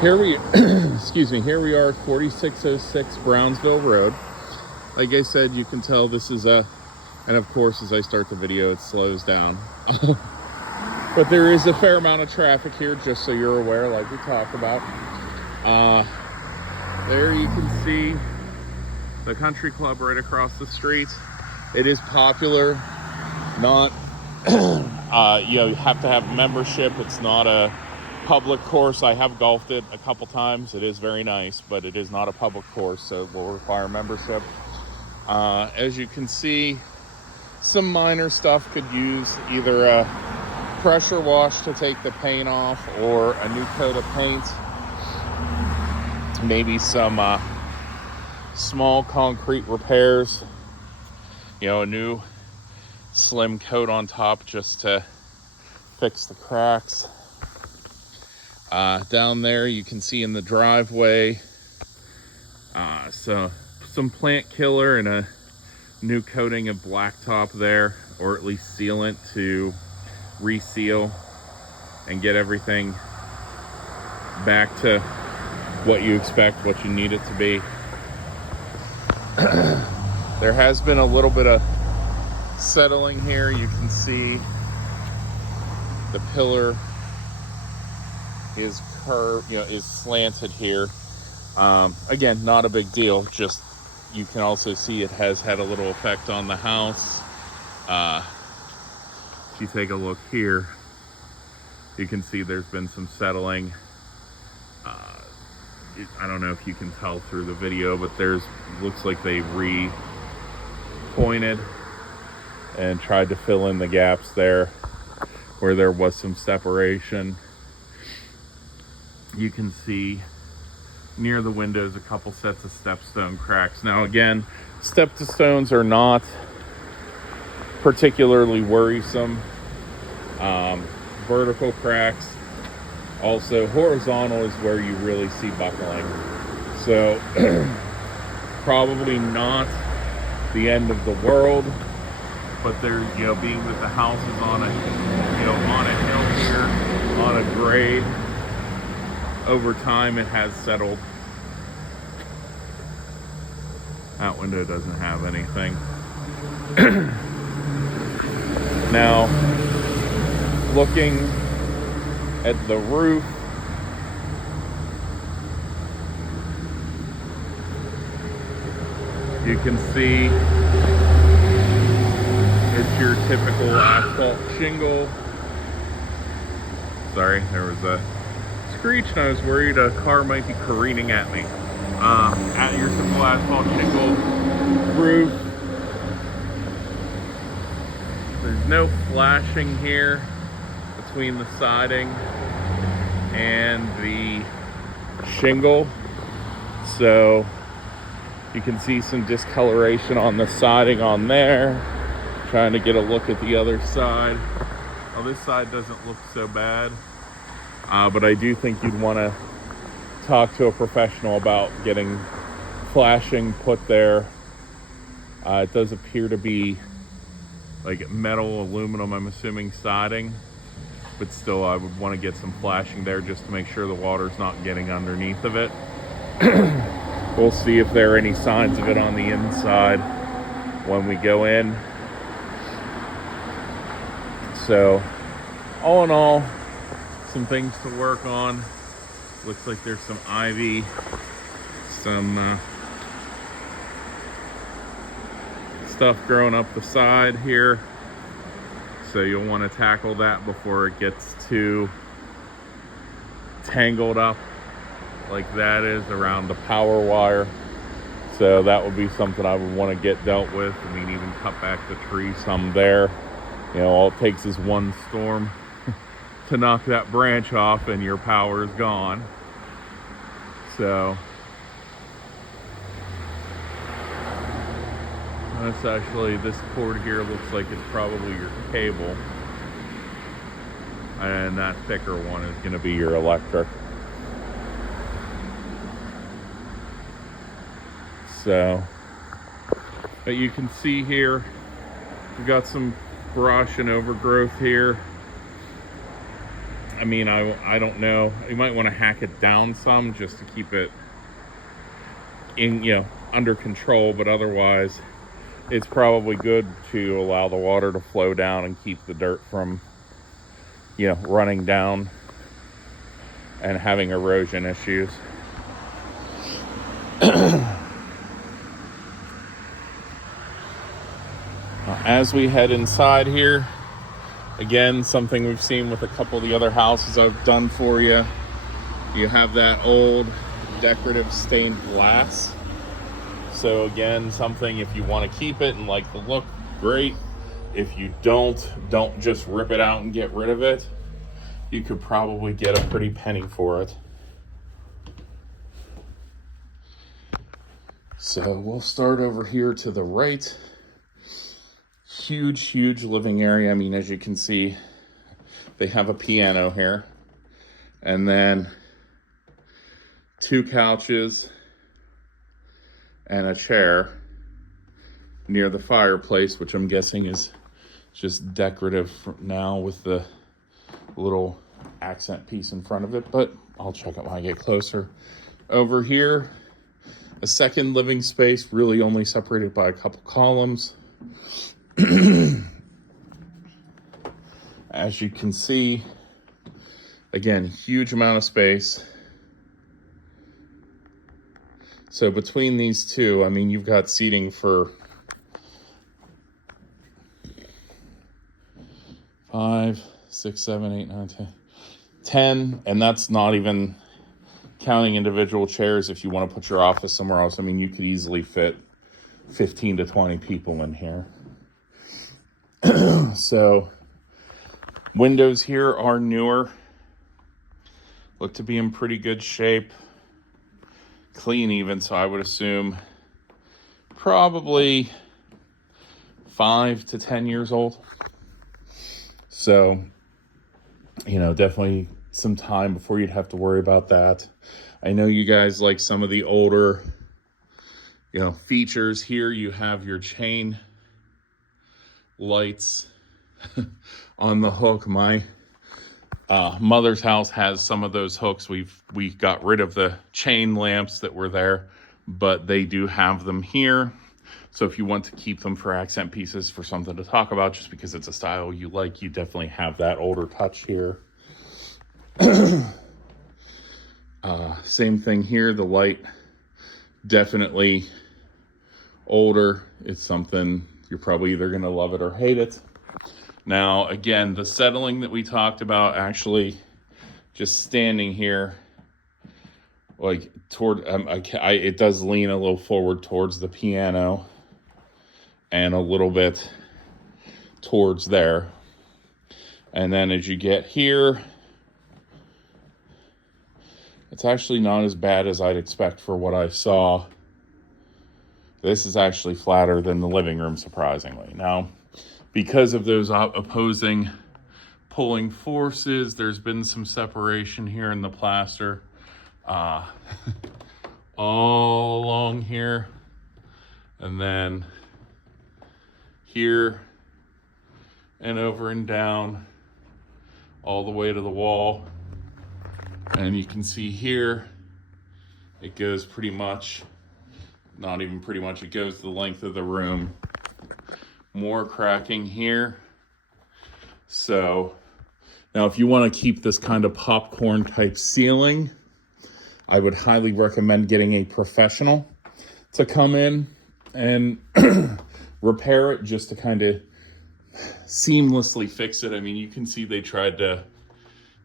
Here we, excuse me, here we are, 4606 Brownsville Road. Like I said, you can tell this is and of course, as I start the video, it slows down. But there is a fair amount of traffic here, just so you're aware, like we talked about. There you can see the country club right across the street. It is popular, not, you have to have membership. It's not a public course. I have golfed it a couple times. It is very nice, but it is not a public course, so it will require membership. As you can see, some minor stuff could use either a pressure wash to take the paint off or a new coat of paint. Maybe some small concrete repairs. A new slim coat on top just to fix the cracks. Down there you can see in the driveway so some plant killer and a new coating of blacktop there, or at least sealant to reseal and get everything back to what you expect, what you need it to be. There has been a little bit of settling here. You can see the pillar is curved, is slanted here. Again, not a big deal, just you can also see it has had a little effect on the house. If you take a look here, you can see there's been some settling. I don't know if you can tell through the video, but looks like they re-pointed and tried to fill in the gaps there where there was some separation. You can see near the windows a couple sets of stepstone cracks. Now again, stepstones are not particularly worrisome. Vertical cracks, also horizontal, is where you really see buckling. So probably not the end of the world, but there, being that the house is on a hill here, on a grade, over time it has settled. That window doesn't have anything. Now, looking at the roof, you can see it's your typical asphalt shingle. Sorry, there was a screech and I was worried a car might be careening at me. At your typical asphalt shingle roof. There's no flashing here between the siding and the shingle, so you can see some discoloration on the siding on there. Trying to get a look at the other side. Well, this side doesn't look so bad, but I do think you'd want to talk to a professional about getting flashing put there. It does appear to be like metal, aluminum, I'm assuming siding, but still I would want to get some flashing there just to make sure the water's not getting underneath of it. We'll see if there are any signs of it on the inside when we go in. So all in all, some things to work on. Looks like there's some ivy, some stuff growing up the side here, so you'll want to tackle that before it gets too tangled up like that is around the power wire. So that would be something I would want to get dealt with. I mean, even cut back the tree some there. All it takes is one storm to knock that branch off and your power is gone. So that's actually, this cord here looks like it's probably your cable, and that thicker one is going to be your electric. So, but you can see here we've got some brush and overgrowth here. I mean, I don't know. You might want to hack it down some just to keep it in, under control, but otherwise it's probably good to allow the water to flow down and keep the dirt from, running down and having erosion issues. As we head inside here, again, something we've seen with a couple of the other houses I've done for you. You have that old decorative stained glass. So again, something, if you want to keep it and like the look, great. If you don't just rip it out and get rid of it. You could probably get a pretty penny for it. So we'll start over here to the right. Huge living area. I mean, as you can see, they have a piano here. And then 2 couches and a chair near the fireplace, which I'm guessing is just decorative now with the little accent piece in front of it, but I'll check it when I get closer. Over here, a second living space, really only separated by a couple columns. As you can see, again, huge amount of space. So between these two, I mean, you've got seating for 5, 6, 7, 8, 9, 10, and that's not even counting individual chairs. If you want to put your office somewhere else, I mean, you could easily fit 15 to 20 people in here. So windows here are newer, look to be in pretty good shape, clean even, so I would assume probably 5 to 10 years old. So, definitely some time before you'd have to worry about that. I know you guys like some of the older, features. Here you have your chain lights on the hook. My mother's house has some of those hooks. We got rid of the chain lamps that were there, but they do have them here. So if you want to keep them for accent pieces, for something to talk about, just because it's a style you like, you definitely have that older touch here. Same thing here. The light, definitely older. It's something you're probably either going to love it or hate it. Now, again, the settling that we talked about, actually just standing here, like toward, it does lean a little forward towards the piano and a little bit towards there. And then as you get here, it's actually not as bad as I'd expect for what I saw. This is actually flatter than the living room, surprisingly. Now, because of those opposing pulling forces, there's been some separation here in the plaster. All along here. And then here and over and down all the way to the wall. And you can see here, it goes pretty much, not even pretty much, it goes the length of the room. More cracking here. So now if you want to keep this kind of popcorn type ceiling, I would highly recommend getting a professional to come in and repair it, just to kind of seamlessly fix it. I mean, you can see they tried to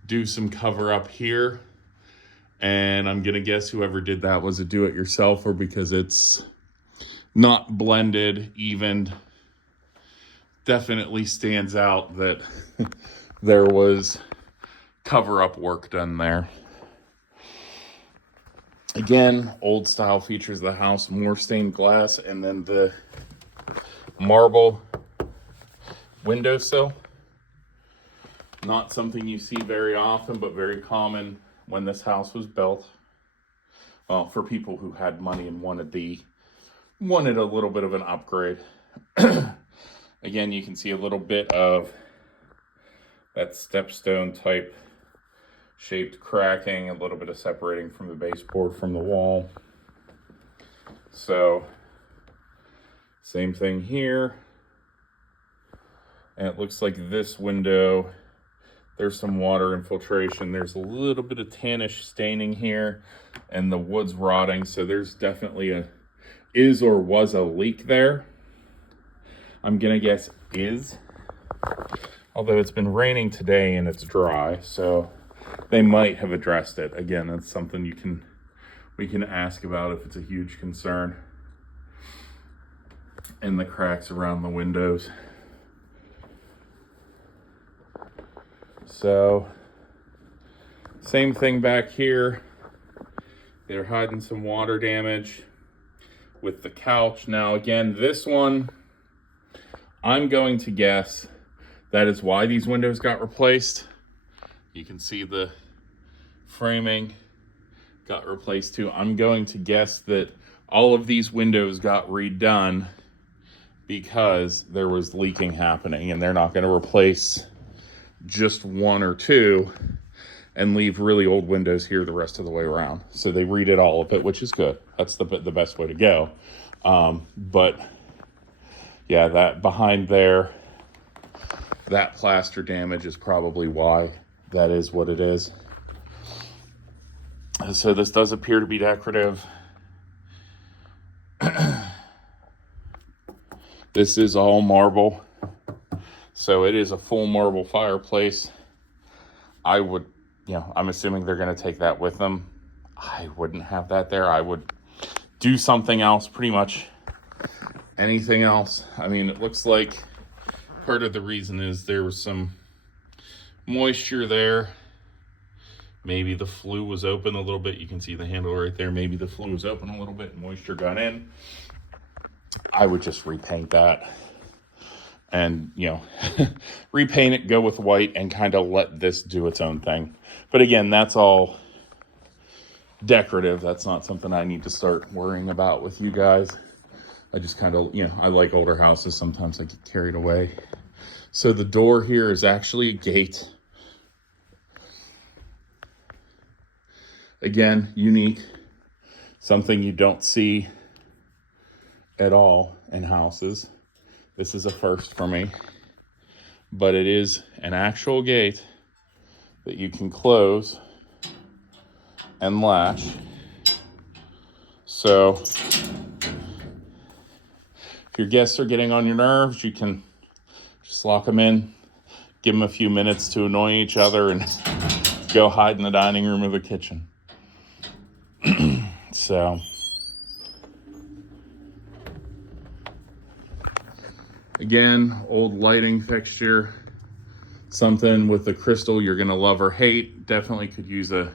do some cover up here, and I'm gonna guess whoever did that was a do-it-yourselfer, because it's not blended, evened. Definitely stands out that there was cover-up work done there. Again, old style features of the house, more stained glass, and then the marble windowsill. Not something you see very often, but very common when this house was built. Well, for people who had money and wanted a little bit of an upgrade. Again, you can see a little bit of that stepstone type shaped cracking, a little bit of separating from the baseboard from the wall. So same thing here. And it looks like this window, there's some water infiltration. There's a little bit of tannish staining here and the wood's rotting. So there's definitely is or was a leak there. I'm gonna guess is, although it's been raining today and it's dry, so they might have addressed it. Again, that's something we can ask about if it's a huge concern. And the cracks around the windows. So, same thing back here. They're hiding some water damage with the couch. Now again, this one, I'm going to guess that is why these windows got replaced. You can see the framing got replaced too. I'm going to guess that all of these windows got redone because there was leaking happening, and they're not going to replace just one or two and leave really old windows here the rest of the way around. So they redid all of it, which is good. That's the best way to go. But yeah, that behind there, that plaster damage is probably why that is what it is. So this does appear to be decorative. This is all marble. So it is a full marble fireplace. I would, I'm assuming they're going to take that with them. I wouldn't have that there. I would do something else, pretty much anything else. I mean, it looks like part of the reason is there was some moisture there. Maybe the flue was open a little bit. You can see the handle right there. Maybe the flue was open a little bit and moisture got in. I would just repaint that. And, repaint it, go with white, and kind of let this do its own thing. But again, that's all decorative. That's not something I need to start worrying about with you guys. I just kind of, I like older houses. Sometimes I get carried away. So the door here is actually a gate. Again, unique. Something you don't see at all in houses. This is a first for me, but it is an actual gate that you can close and latch. So if your guests are getting on your nerves, you can just lock them in, give them a few minutes to annoy each other, and go hide in the dining room or the kitchen. So again, old lighting fixture, something with the crystal you're gonna love or hate. Definitely could use a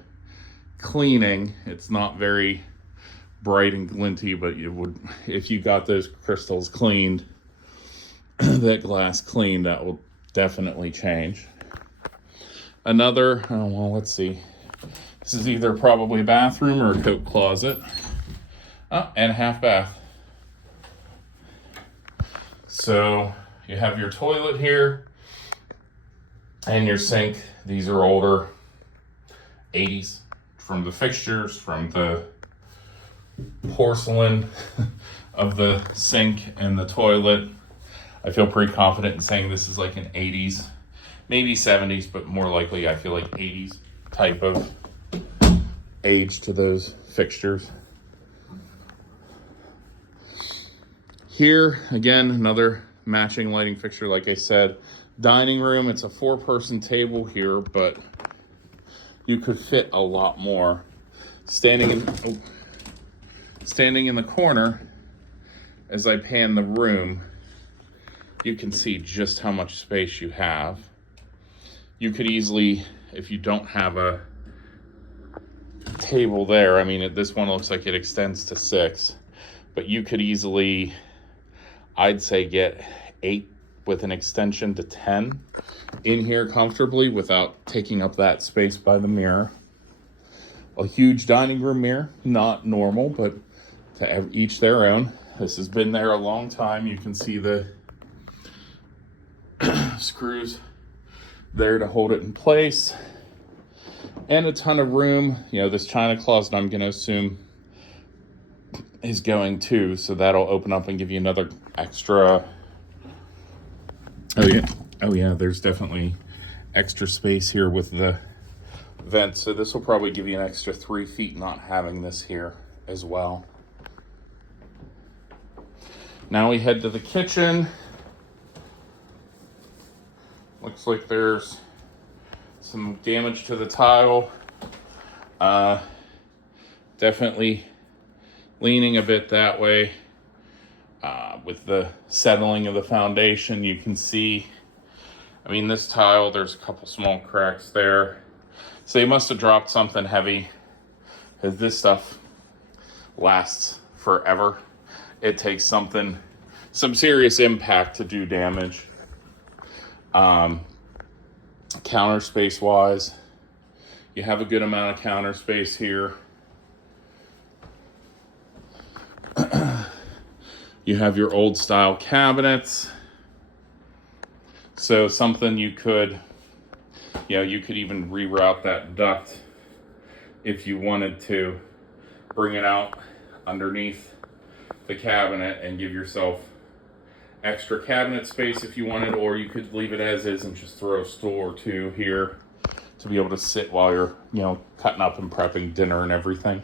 cleaning. It's not very bright and glinty, but you would, if you got those crystals cleaned, that glass cleaned, that will definitely change. Another, let's see. This is either probably a bathroom or a coat closet. And a half bath. So you have your toilet here and your sink. These are older 80s, from the fixtures, from the porcelain of the sink and the toilet. I feel pretty confident in saying this is like an 80s, maybe 70s, but more likely I feel like 80s type of age to those fixtures. Here, again, another matching lighting fixture, like I said. Dining room, it's a 4-person table here, but you could fit a lot more. Standing in the corner, as I pan the room, you can see just how much space you have. You could easily, if you don't have a table there, I mean, this one looks like it extends to 6, but you could easily, I'd say, get 8 with an extension to 10 in here comfortably without taking up that space by the mirror. A huge dining room mirror, not normal, but to each their own. This has been there a long time. You can see the screws there to hold it in place. And a ton of room. You know, this china closet, I'm going to assume, is going too. So that'll open up and give you another extra. Oh yeah, there's definitely extra space here with the vent. So this will probably give you an extra 3 feet not having this here as well. Now we head to the kitchen. Looks like there's some damage to the tile. Definitely leaning a bit that way. With the settling of the foundation, you can see, I mean, this tile, there's a couple small cracks there. So you must have dropped something heavy, because this stuff lasts forever. It takes some serious impact to do damage. Counter space wise, you have a good amount of counter space here. You have your old style cabinets. So something you could even reroute that duct if you wanted to, bring it out underneath the cabinet and give yourself extra cabinet space if you wanted, or you could leave it as is and just throw a stool or two here to be able to sit while you're, cutting up and prepping dinner and everything.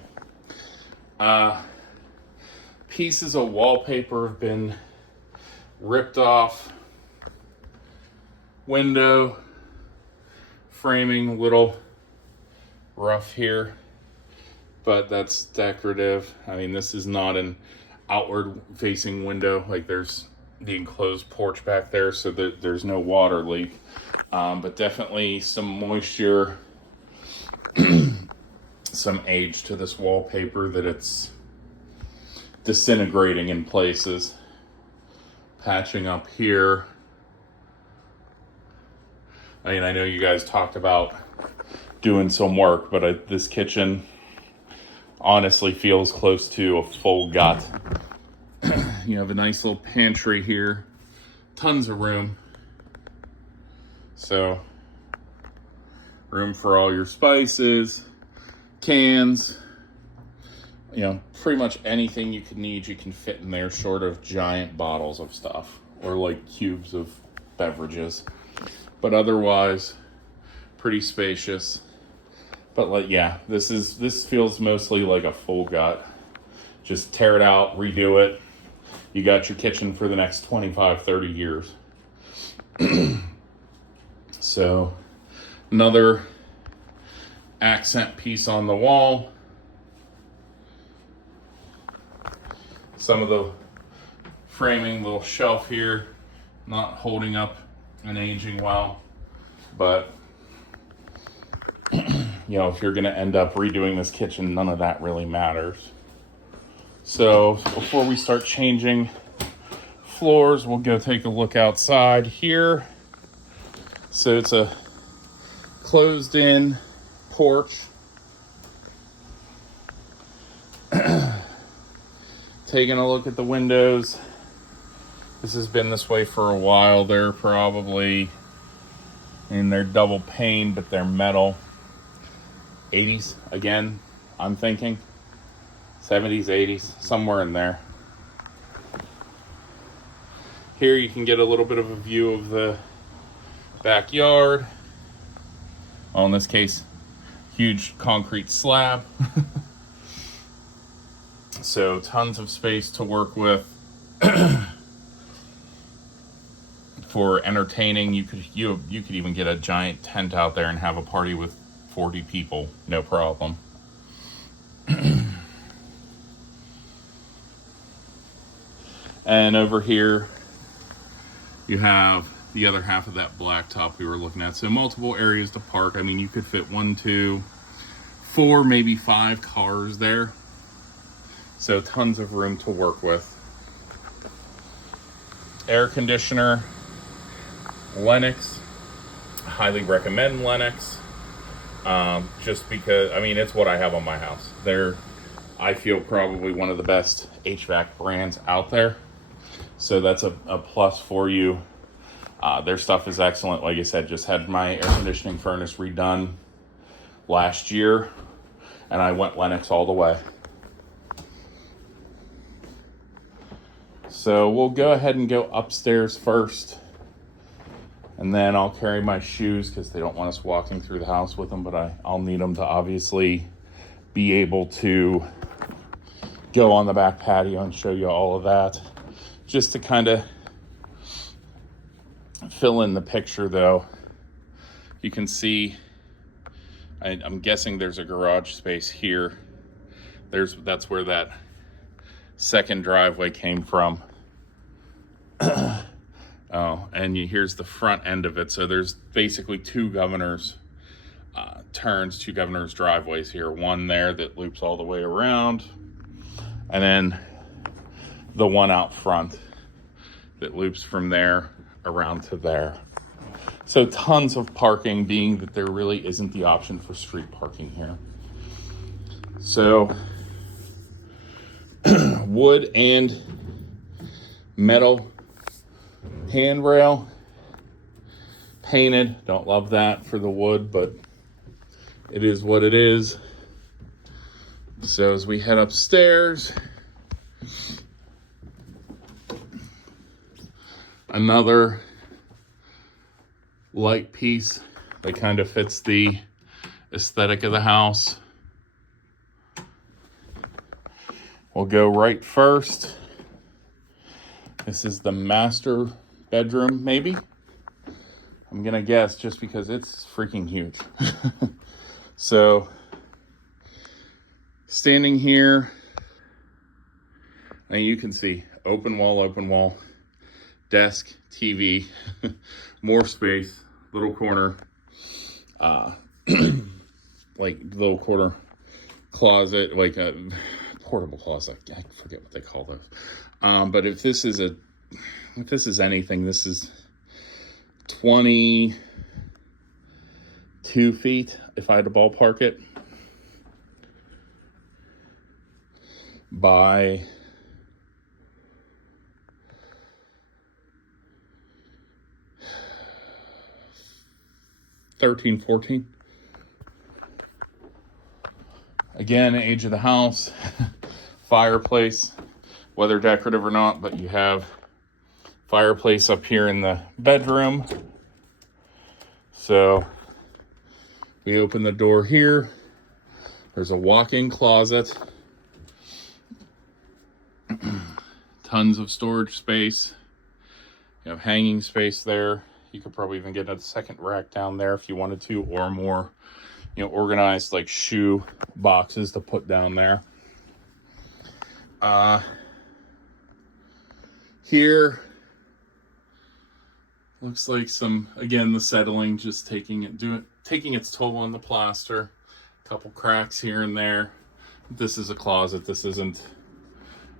Pieces of wallpaper have been ripped off. Window framing a little rough here, but that's decorative. I mean, this is not an outward facing window. Like, there's the enclosed porch back there, so there's no water leak, but definitely some moisture, some age to this wallpaper that it's disintegrating in places. Patching up here. I mean, I know you guys talked about doing some work, but this kitchen honestly feels close to a full gut. You have a nice little pantry here. Tons of room. So, room for all your spices, cans, pretty much anything you could need, you can fit in there, short of giant bottles of stuff or like cubes of beverages. But otherwise, pretty spacious. But this feels mostly like a full gut. Just tear it out, redo it. You got your kitchen for the next 25, 30 years. So, another accent piece on the wall. Some of the framing, little shelf here, not holding up and aging well, but if you're going to end up redoing this kitchen, none of that really matters. So before we start changing floors, we'll go take a look outside here. So it's a closed in porch. Taking a look at the windows. This has been this way for a while. They're they're double pane, but they're metal. 80s again, I'm thinking. 70s, 80s, somewhere in there. Here you can get a little bit of a view of the backyard. Well, in this case, huge concrete slab. So tons of space to work with. For entertaining, you could even get a giant tent out there and have a party with 40 people, no problem. And over here, you have the other half of that blacktop we were looking at. So multiple areas to park. I mean, you could fit 1, 2, 4, maybe 5 cars there. So tons of room to work with. Air conditioner, Lennox. Highly recommend Lennox. Just because, I mean, it's what I have on my house. They're, I feel, probably one of the best HVAC brands out there. So that's a plus for you. Their stuff is excellent. Like I said, just had my air conditioning furnace redone last year, and I went Lennox all the way. So we'll go ahead and go upstairs first, and then I'll carry my shoes because they don't want us walking through the house with them, but I'll need them to obviously be able to go on the back patio and show you all of that. Just to kind of fill in the picture though, you can see, I'm guessing there's a garage space here. That's where that second driveway came from. Oh, and here's the front end of it. So there's basically two governors turns, two governors driveways here. One there that loops all the way around, and then the one out front that loops from there around to there. So tons of parking, being that there really isn't the option for street parking here. So wood and metal handrail, painted. Don't love that for the wood, but it is what it is. So as we head upstairs, another light piece that kind of fits the aesthetic of the house. We'll go right first. This is the master bedroom, maybe. I'm gonna guess just because it's freaking huge. So, standing here, and you can see open wall, desk, TV, more space, little corner, like little corner closet, like a portable closet. I forget what they call those. But if this is anything, this is 22 feet, if I had to ballpark it, by 13, 14. Again, age of the house, fireplace, whether decorative or not, but you have fireplace up here in the bedroom. So we open the door here. There's a walk-in closet. Tons of storage space. You have hanging space there. You could probably even get a second rack down there if you wanted to, or more, organized like shoe boxes to put down there. Here looks like the settling just taking its toll on the plaster. A couple cracks here and there. This is a closet. This isn't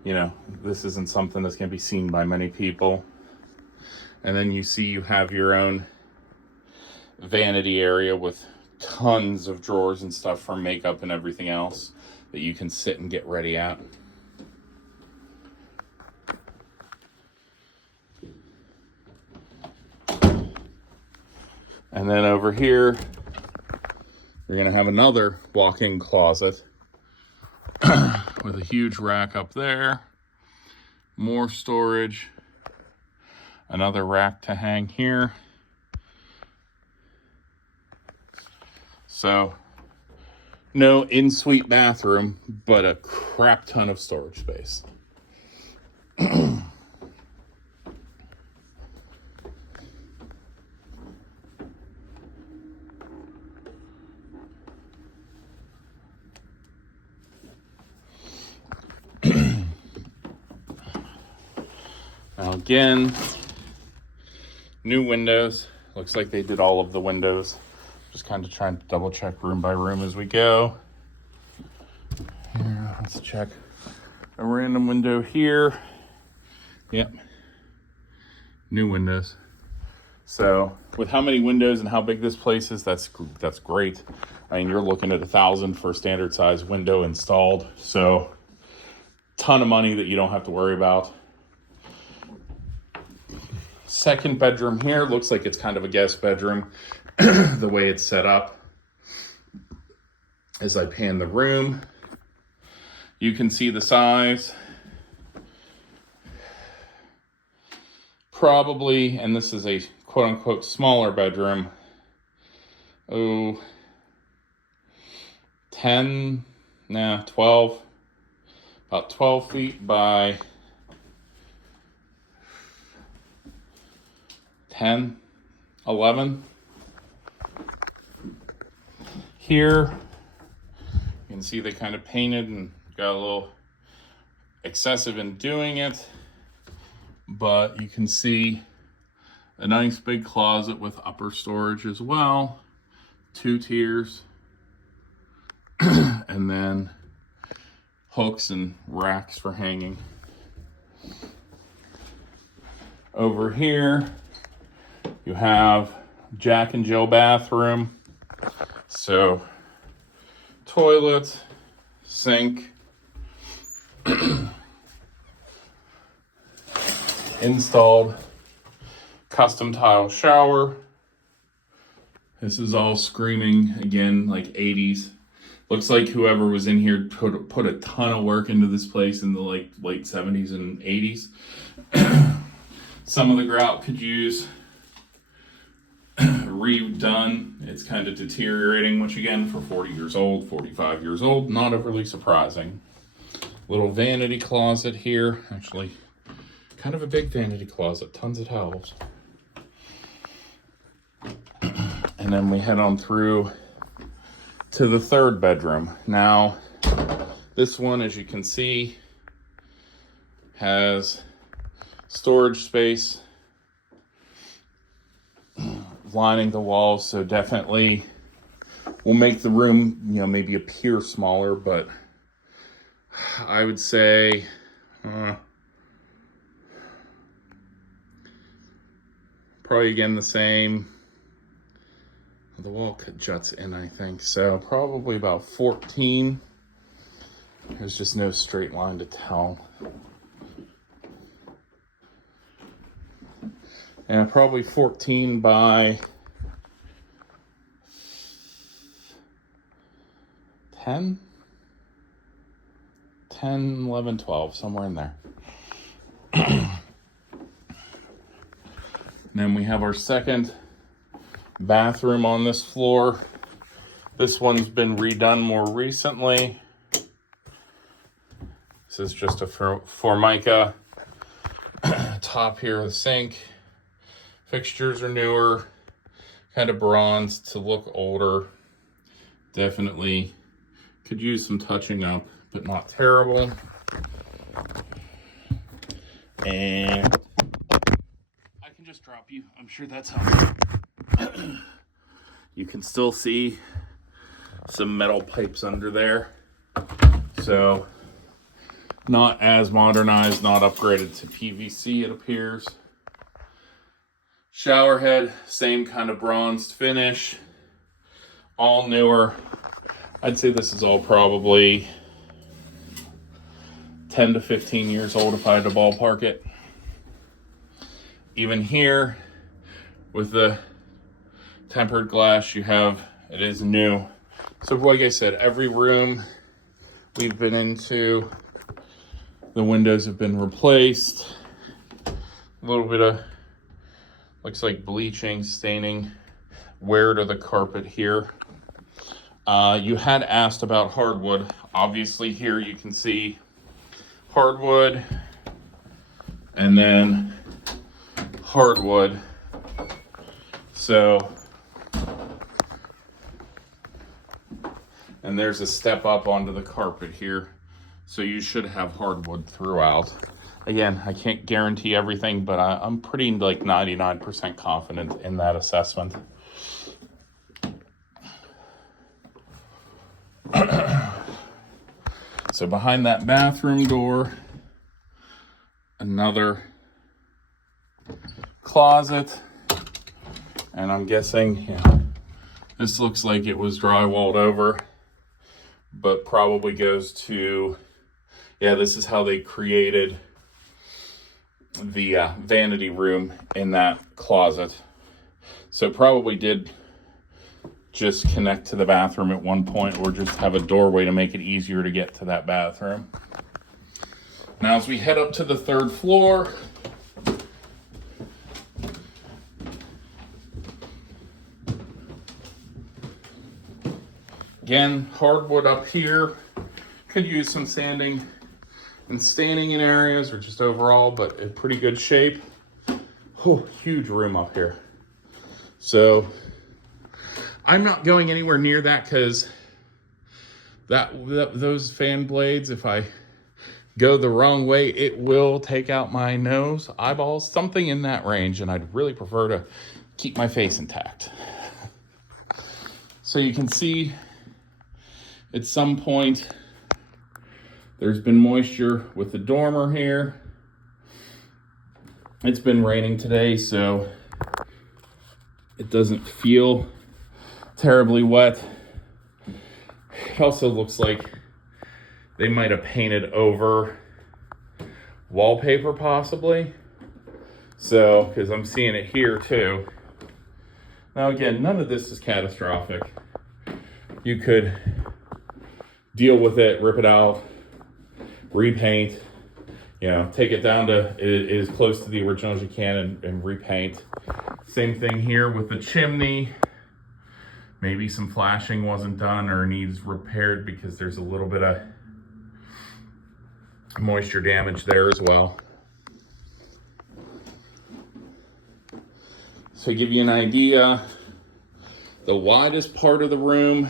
something that's going to be seen by many people. And then you have your own vanity area with tons of drawers and stuff for makeup and everything else that you can sit and get ready at. And then over here, we're going to have another walk-in closet with a huge rack up there, more storage, another rack to hang here. So, no in-suite bathroom, but a crap ton of storage space. Now again, new windows. Looks like they did all of the windows. Just kind of trying to double check room by room as we go. Here, let's check a random window here. Yep, new windows. So with how many windows and how big this place is, that's great. I mean, you're looking at $1,000 for a standard size window installed. So ton of money that you don't have to worry about. Second bedroom here looks like it's kind of a guest bedroom, the way it's set up. As I pan the room, you can see the size. Probably, and this is a quote-unquote smaller bedroom, 12, about 12 feet by 10, 11. Here, you can see they kind of painted and got a little excessive in doing it, but you can see a nice big closet with upper storage as well, 2 tiers, and then hooks and racks for hanging. Over here, you have Jack and Jill bathroom. So, toilet, sink, installed custom tile shower. This is all screaming, again, like 80s. Looks like whoever was in here put a ton of work into this place in the late 70s and 80s. Some of the grout could use redone. It's kind of deteriorating, which again, for 40 years old, 45 years old, not overly surprising. Little vanity closet here. Actually, kind of a big vanity closet, tons of towels. And then we head on through to the 3rd bedroom. Now, this one, as you can see, has storage space lining the walls, so definitely will make the room, maybe appear smaller, but I would say probably again the same. The wall juts in, I think, so probably about 14. There's just no straight line to tell. And probably 14 by 10, 11, 12, somewhere in there. And then we have our 2nd bathroom on this floor. This one's been redone more recently. This is just a Formica top here, the sink. Fixtures are newer, kind of bronzed to look older. Definitely could use some touching up, but not terrible. And I can just drop you. I'm sure that's helpful. You can still see some metal pipes under there. So not as modernized, not upgraded to PVC, it appears. Shower head, same kind of bronzed finish, all newer. I'd say this is all probably 10 to 15 years old if I had to ballpark it. Even here, with the tempered glass it is new. So like I said, every room we've been into, the windows have been replaced. A little bit of, looks like bleaching, staining, wear to the carpet here. You had asked about hardwood. Obviously here you can see hardwood and then hardwood. So, and there's a step up onto the carpet here. So you should have hardwood throughout. Again, I can't guarantee everything, but I'm pretty 99% confident in that assessment. So behind that bathroom door, another closet. And I'm guessing, this looks like it was drywalled over, but probably goes to, this is how they created the vanity room in that closet. So probably did just connect to the bathroom at one point, or just have a doorway to make it easier to get to that bathroom. Now as we head up to the 3rd floor, again, hardwood up here. Could use some sanding and staining in areas, or just overall, but in pretty good shape. Oh, huge room up here. So I'm not going anywhere near that, because those fan blades, if I go the wrong way, it will take out my nose, eyeballs, something in that range, and I'd really prefer to keep my face intact. So you can see at some point there's been moisture with the dormer here. It's been raining today, so it doesn't feel terribly wet. It also looks like they might have painted over wallpaper possibly. So, because I'm seeing it here too. Now again, none of this is catastrophic. You could deal with it, rip it out, repaint, take it down to as close to the original as you can and repaint. Same thing here with the chimney. Maybe some flashing wasn't done or needs repaired because there's a little bit of moisture damage there as well. So to give you an idea, the widest part of the room,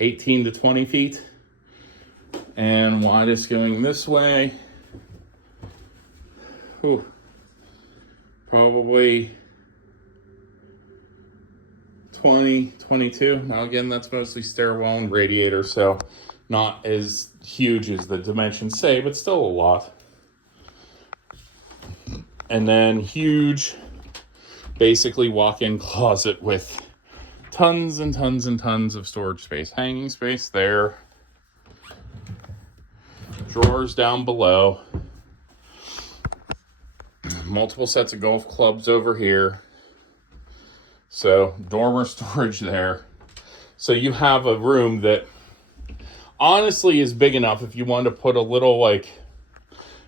18 to 20 feet, and widest going this way, probably 20, 22. Now again, that's mostly stairwell and radiator, so not as huge as the dimensions say, but still a lot. And then huge, basically walk-in closet with tons and tons and tons of storage space. Hanging space there. Drawers down below. Multiple sets of golf clubs over here. So dormer storage there. So you have a room that honestly is big enough. If you wanted to put a little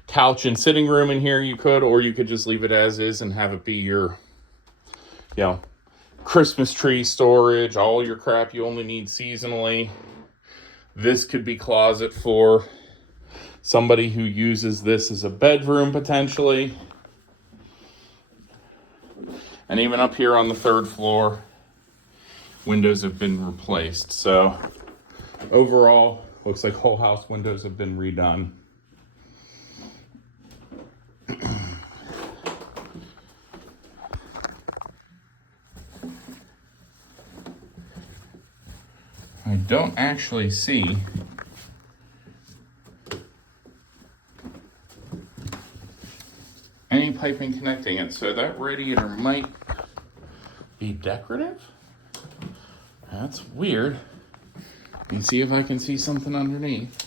couch and sitting room in here, you could, or you could just leave it as is and have it be your, Christmas tree storage, all your crap you only need seasonally. This could be closet for somebody who uses this as a bedroom potentially. And even up here on the 3rd floor, windows have been replaced. So overall, looks like whole house windows have been redone. I don't actually see any piping connecting it, so that radiator might be decorative. That's weird. Let me see if I can see something underneath.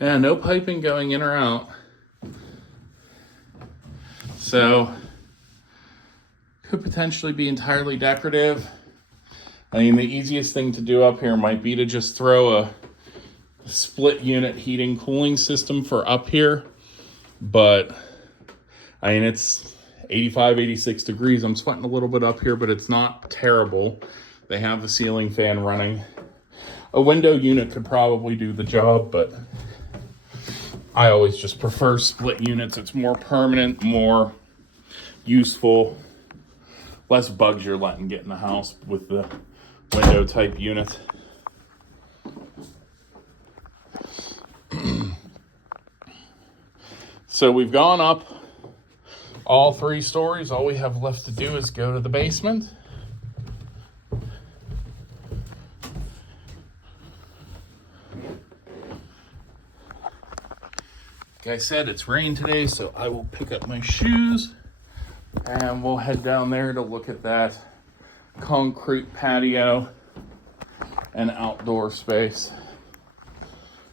Yeah, no piping going in or out. So, could potentially be entirely decorative. I mean, the easiest thing to do up here might be to just throw a split unit heating cooling system for up here. But, I mean, it's 85, 86 degrees. I'm sweating a little bit up here, but it's not terrible. They have the ceiling fan running. A window unit could probably do the job, but I always just prefer split units. It's more permanent, more useful, less bugs you're letting get in the house with the window type unit. So we've gone up all 3 stories. All we have left to do is go to the basement. Like I said, it's rain today, so I will pick up my shoes and we'll head down there to look at that concrete patio and outdoor space.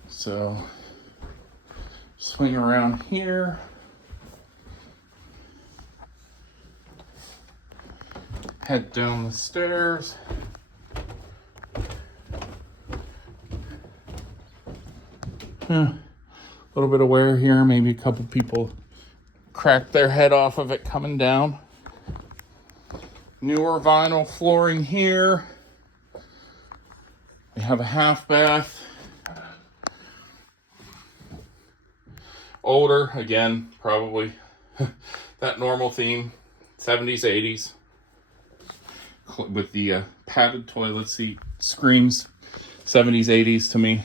So swing around here. head down the stairs. A little bit of wear here. Maybe a couple people cracked their head off of it coming down. Newer vinyl flooring here. We have a half bath. Older, again, probably that normal theme, 70s, 80s. With the padded toilet seat, screams 70s, 80s to me.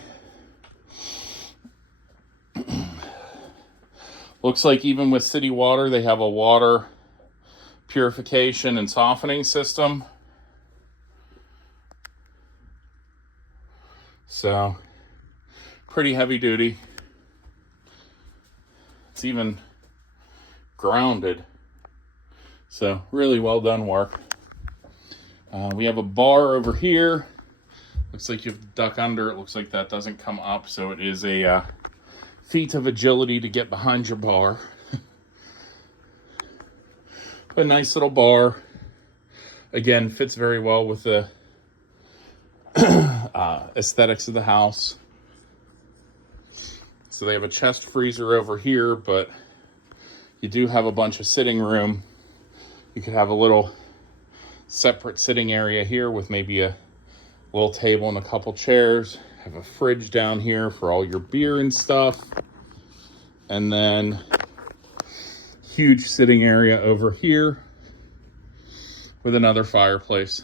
Looks like even with city water, they have a water purification and softening system. So, pretty heavy duty. It's even grounded. So, really well done work. We have a bar over here. Looks like you have to duck under. It looks like that doesn't come up. So, it is a feat of agility to get behind your bar. A nice little bar. Again, fits very well with the aesthetics of the house. So they have a chest freezer over here, but you do have a bunch of sitting room. You could have a little separate sitting area here with maybe a little table and a couple chairs. Have a fridge down here for all your beer and stuff. And then huge sitting area over here with another fireplace.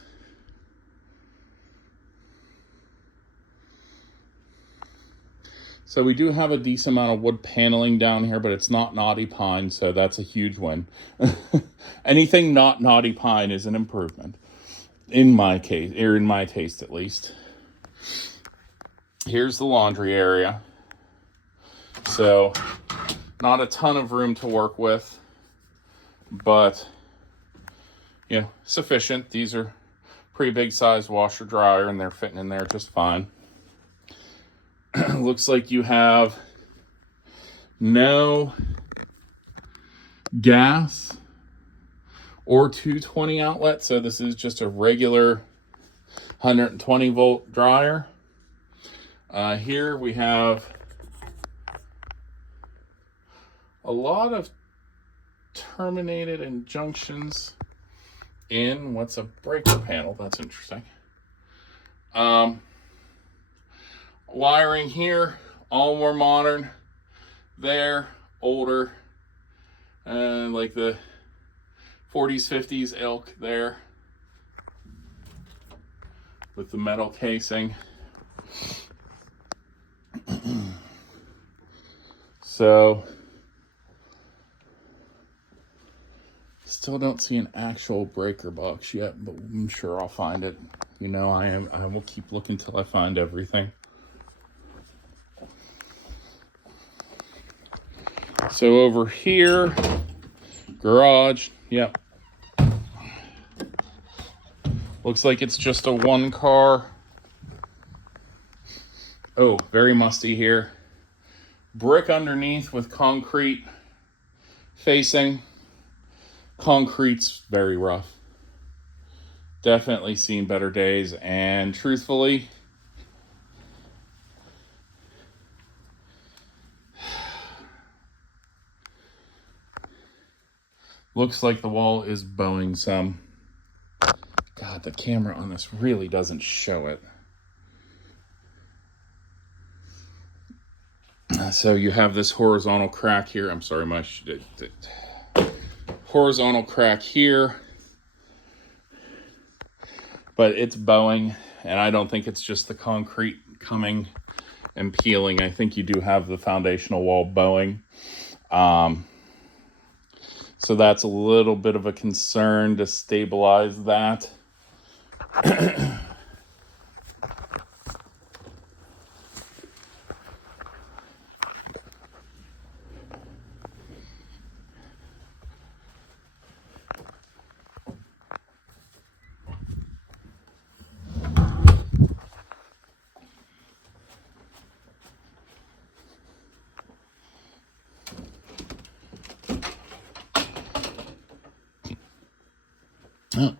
So we do have a decent amount of wood paneling down here, but it's not knotty pine, so that's a huge win. Anything not knotty pine is an improvement, in my case, or in my taste at least. Here's the laundry area. So not a ton of room to work with, but yeah, sufficient. These are pretty big size washer dryer and they're fitting in there just fine. Looks like you have no gas or 220 outlet. So this is just a regular 120 volt dryer. Here we have a lot of terminated injunctions in what's a breaker panel. That's interesting. Wiring here, all more modern. There, older. Like the 40s, 50s ilk there. With the metal casing. So, still don't see an actual breaker box yet, but I'm sure I'll find it. You know, I will keep looking till I find everything. So over here, garage, yep. Looks like it's just a one car. Oh, very musty here. Brick underneath with concrete facing. Concrete's very rough. Definitely seen better days, and truthfully, looks like the wall is bowing some. God, the camera on this really doesn't show it. So you have this horizontal crack here. I'm sorry, my horizontal crack here. But it's bowing, and I don't think it's just the concrete coming and peeling. I think you do have the foundational wall bowing. So that's a little bit of a concern to stabilize that.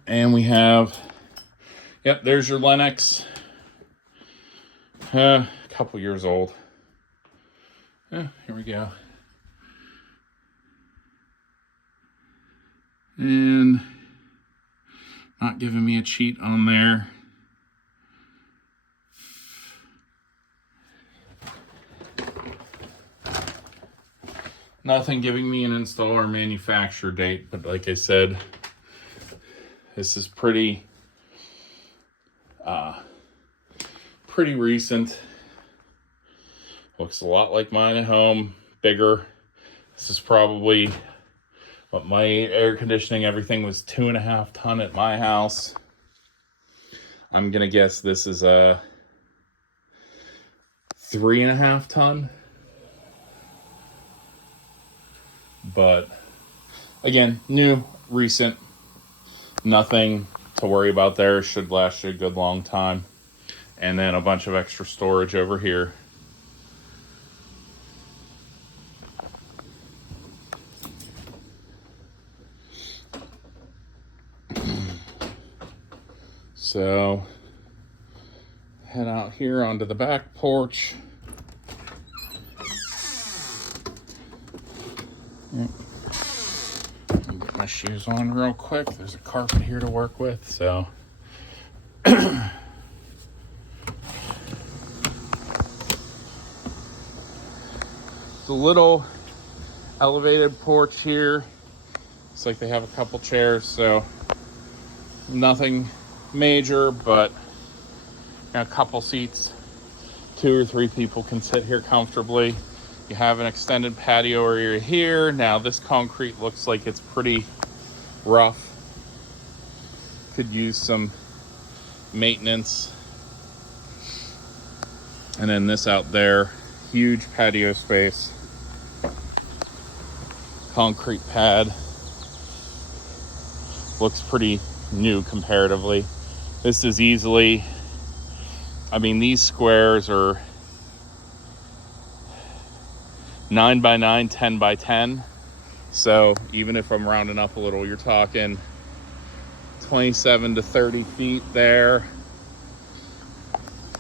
And we have, yep, there's your Lennox. A couple years old. Here we go. And not giving me a cheat on there. Nothing giving me an install or manufacturer date, but like I said, this is pretty recent. Looks a lot like mine at home, bigger. This is probably what my air conditioning, everything was 2.5 ton at my house. I'm gonna guess this is a 3.5 ton. But again, new, recent, nothing to worry about there. Should last you a good long time. And then a bunch of extra storage over here. So head out here onto the back porch. Get my shoes on real quick. There's a carpet here to work with, so the little elevated porch here. Looks like they have a couple chairs, so nothing major, but a couple seats. 2 or 3 people can sit here comfortably. You have an extended patio area here. Now this concrete looks like it's pretty rough. Could use some maintenance. And then this out there, huge patio space. Concrete pad. Looks pretty new comparatively. This is easily, I mean, these squares are 9 by 9, 10 by 10. So even if I'm rounding up a little, you're talking 27 to 30 feet there.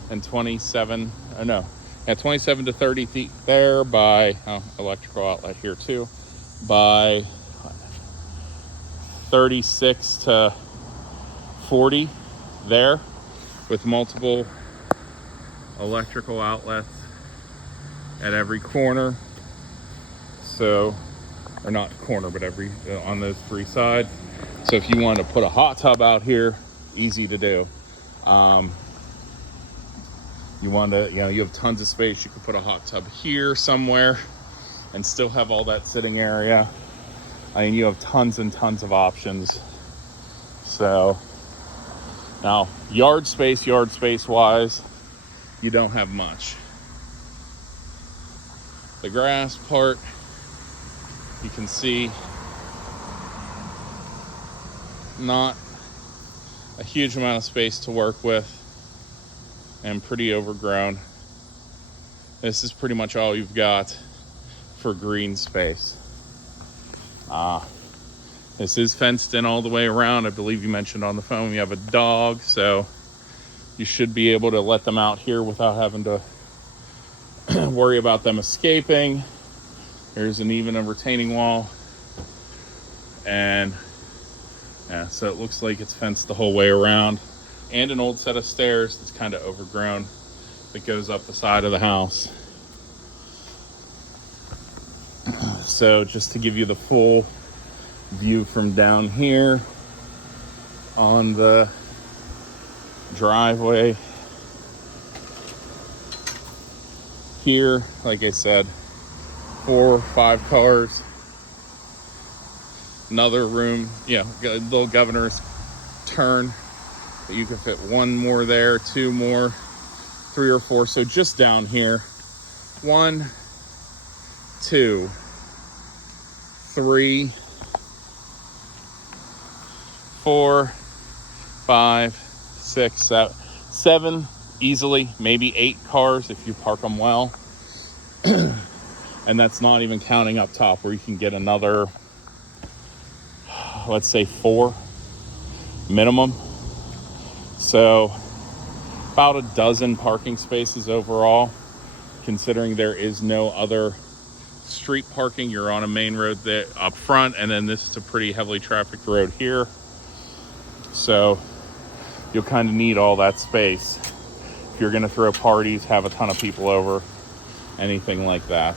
And 27 to 30 feet there by, electrical outlet here too, by 36 to 40 there, with multiple electrical outlets at every corner. So, or not corner, but every on those 3 sides. So if you want to put a hot tub out here, easy to do. You want to, you have tons of space. You could put a hot tub here somewhere and still have all that sitting area. I mean, you have tons and tons of options. So now, yard space wise, you don't have much. The grass part, you can see, not a huge amount of space to work with and pretty overgrown. This is pretty much all you've got for green space. This is fenced in all the way around. I believe you mentioned on the phone you have a dog, so you should be able to let them out here without having to worry about them escaping. There's an even a retaining wall. And yeah, so it looks like it's fenced the whole way around. And an old set of stairs that's kind of overgrown that goes up the side of the house. So just to give you the full view from down here on the driveway here, like I said, 4 or 5 cars, another room, a little governor's turn that you can fit 1 more there, 2 more, 3 or 4. So just down here, 1, 2, 3, 4, 5, 6, 7 easily, maybe 8 cars if you park them well. And that's not even counting up top where you can get another, let's say 4. minimum. So about a dozen parking spaces overall, considering there is no other street parking. You're on a main road there up front, and then this is a pretty heavily trafficked road here. So you'll kind of need all that space if you're going to throw parties, have a ton of people over, anything like that.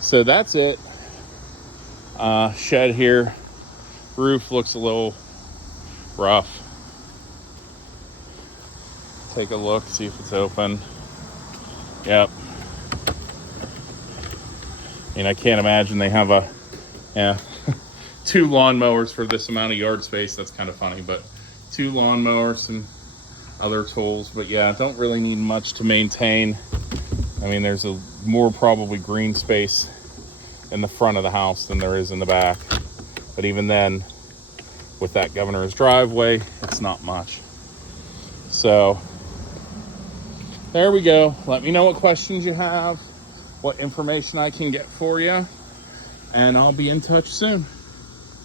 So that's it. Shed here. Roof looks a little rough. Take a look, see if it's open. Yep. I mean, I can't imagine they have two lawnmowers for this amount of yard space. That's kind of funny, but 2 lawnmowers and other tools. But yeah, don't really need much to maintain. I mean, there's a more probably green space in the front of the house than there is in the back. But even then, with that governor's driveway, it's not much. So there we go. Let me know what questions you have, what information I can get for you, and I'll be in touch soon.